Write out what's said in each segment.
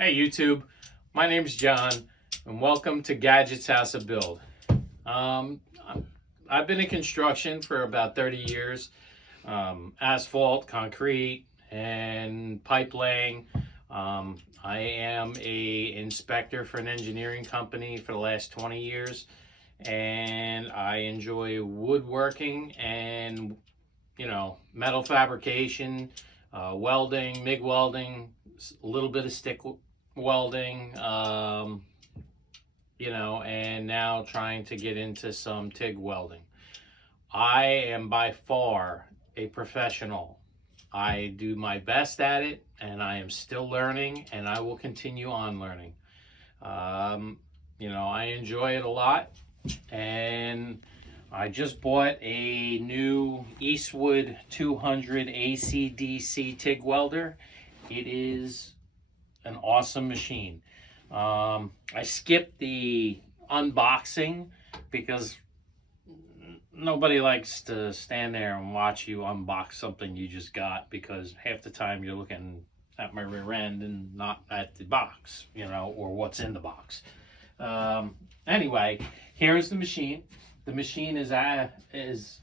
Hey YouTube, my name's John and welcome to Gadgets House of Build. Um, I've been in construction for about 30 years, asphalt, concrete, and pipe laying. I am a inspector for an engineering company for the last 20 years, and I enjoy woodworking and metal fabrication, welding, MIG welding, a little bit of stick welding, and now trying to get into some TIG welding. I am by far a professional. I do my best at it, and I am still learning, and I will continue on learning. I enjoy it a lot, and I just bought a new Eastwood 200 AC/DC TIG welder. It is an awesome machine. I skipped the unboxing because nobody likes to stand there and watch you unbox something you just got, because half the time you're looking at my rear end and not at the box, or what's in the box. Anyway, here's the machine. The machine is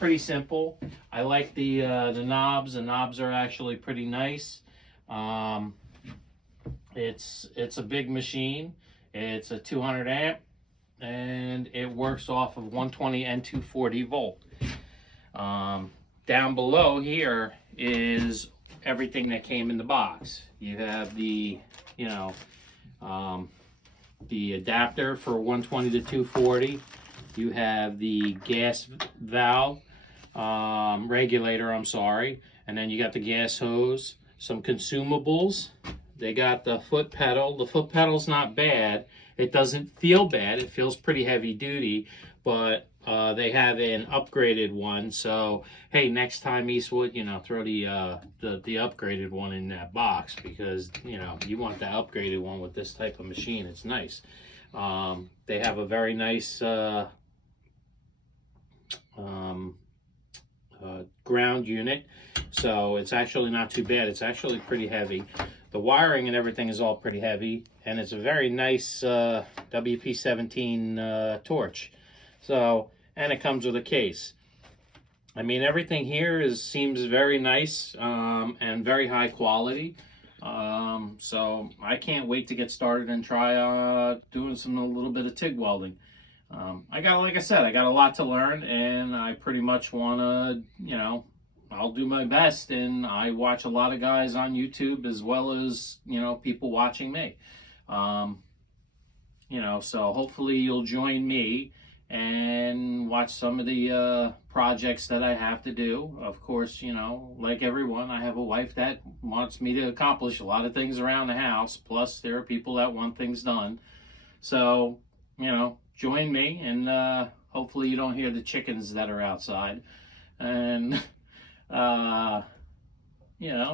pretty simple. I like the knobs. The knobs are actually pretty nice. It's a big machine. It's a 200 amp, and it works off of 120 and 240 volt. Down below here is everything that came in the box. You have the adapter for 120 to 240. You have the gas valve regulator, and then you got the gas hose, some consumables. They got the foot pedal. The foot pedal's not bad. It doesn't feel bad. It feels pretty heavy duty, but they have an upgraded one. So hey, next time Eastwood, throw the upgraded one in that box, because you want the upgraded one with this type of machine. It's nice. They have a very nice ground unit, so it's actually not too bad. It's actually pretty heavy. The wiring and everything is all pretty heavy, and it's a very nice WP17 torch. So, and it comes with a case. I mean, everything here seems very nice and very high quality. So I can't wait to get started and try doing a little bit of TIG welding. Like I said, I got a lot to learn, and I pretty much want to, I'll do my best, and I watch a lot of guys on YouTube as well as, people watching me. So hopefully you'll join me and watch some of the projects that I have to do. Of course, like everyone, I have a wife that wants me to accomplish a lot of things around the house. Plus, there are people that want things done. So, join me, and hopefully you don't hear the chickens that are outside. And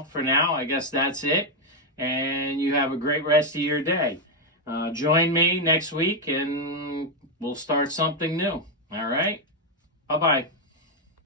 for now, I guess that's it. And you have a great rest of your day. Join me next week, and we'll start something new. All right? Bye-bye.